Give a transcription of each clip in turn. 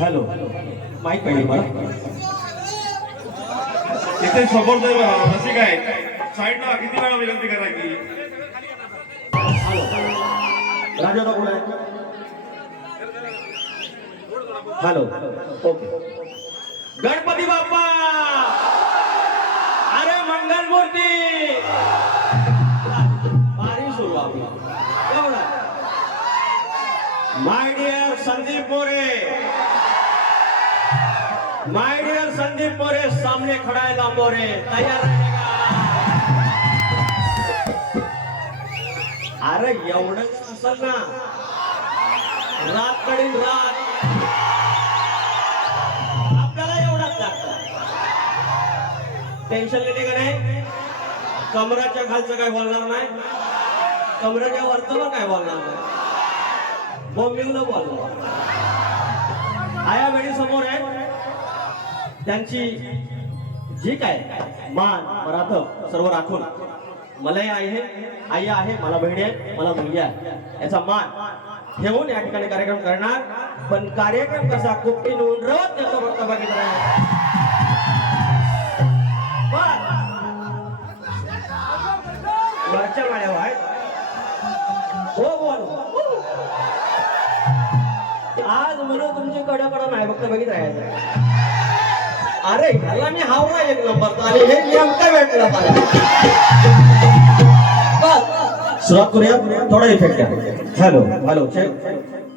Hello mic पाहिजे मला. इथे समोर रसिक आहे साईडला किती वेळा विनंती करायची. हॅलो राजा बोला. Hello okay. गणपती बाप्पा अरे मंगल मूर्ती भारी सुरू आपला एवढा. My dear Sandeep More, my dear Sandeep More सामने खड़ा है दामोरे, तैयार रहेगा. अरे एवढं असल ना रात कडील रात आपल्याला एवढाच लागतं. टेन्शन लेणे का नाही. कमराच्या खालचं काय बोलणार नाही, कमराच्या वरचं काय बोलणार नाही, बॉम्बिंगला बोलणार. आया वेळी समोर आहे त्यांची जी काय मान मराठा सर्व राखून मलाही आई आहे, मला बहिणी आहे, मला मुलगी आहे, याचा मान ठेवून या ठिकाणी कार्यक्रम करणार. पण कार्यक्रम कसा कुपटी नोंदवत त्याचा वक्तव्य बघितलं. वरच्या माळ्यावर आहे हो बोल. आज म्हणून तुमची कडकडा नाही फक्त बघित राहायचं. अरे ह्याला मी हावरा एक नंबर आणि हे नेमकं भेटलं मला. सुरुवात करूया थोडा इफेक्ट आहे. Hello hello check.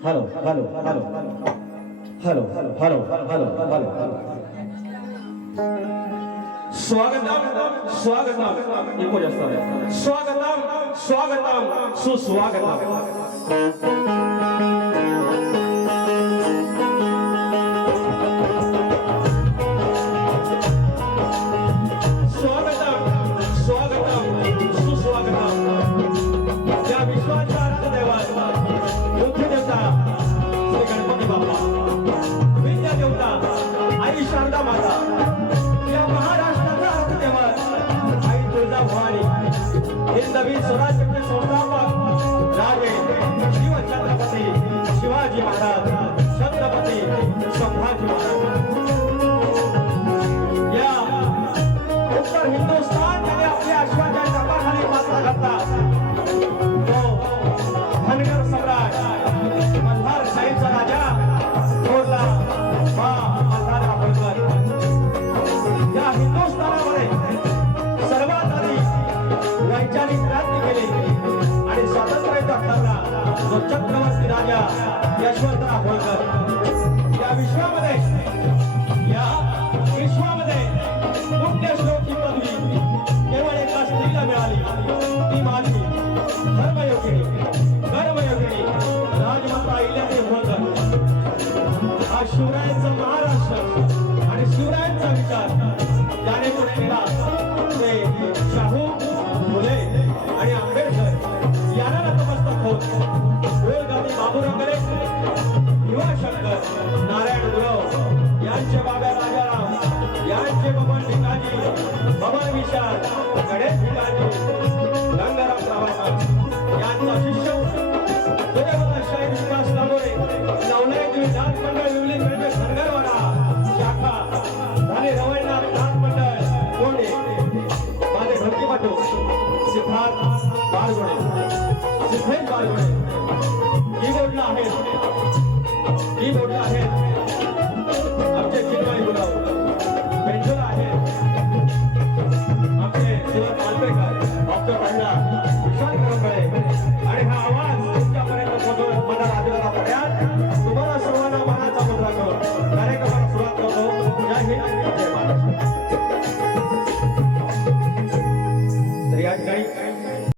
Hello hello hello hello hello hello hello. स्वागतम स्वागतम इको जास्त आहे. स्वागतम स्वागतम सुस्वागतम. शारदा माता या महाराष्ट्राचा देवत आई तुळजाभवानी हिंदवी स्वराज्याचे संस्थापक राजे शिवछत्रपती शिवाजी महाराज छत्रपती संभाजी महाराज या उत्तर हिंदुस्थान मध्ये आपल्या अश्वाच्या चापाखाली माता घातला. तो धनगर सम्राट मल्हार शाहीचा राजा थोरला या हिंदुस्थानामध्ये सर्वात आधी वैचारिक क्रांती केली आणि स्वातंत्र्याचा ठरला जो चक्रवर्ती राजा यशवंतराव होळकर. या विश्वामध्ये पुण्यश्लोकी पदवी केवळ एका स्त्रीला मिळाली. ती माझी धर्मयोगिनी कर्मयोगिनी राजमाता अहिल्यादेवी होळकर. हा शिवरायांचा महाराष्ट्र आणि शिवरायांचा विचार ज्याने पुढे केला ते शाहू फुले आणि आंबेडकर यांना नतमस्तक होत गोलगावी बाबूराव गले युवा शंकर नारायण गुरव यांचे बाबा राजाराम यांचे बबन भिकाजी बबन विशाल गणेश भिकाजी गंगाराम बाबासाहेब यांचा शिष्य शाहीर विकास दामोरे नवनायक विधान मंडळ विवली खंडरवाडा शाखा झाले रवळनाथ विधान मंडळ कोंडे माझे ढोलकीपाटू सिद्धार्थ बाळगोडे सिद्धेश बाळगोडे कीबोर्डला आहेत आमचे चिन्मय गुलाव बेंजोला आहेत आमचे सुरत मालपेकर डॉक्टर पांडा विशाल करंबळे आणि हा आवाज तुमच्यापर्यंत पोहोचवण्यात मला राजूला पर्याय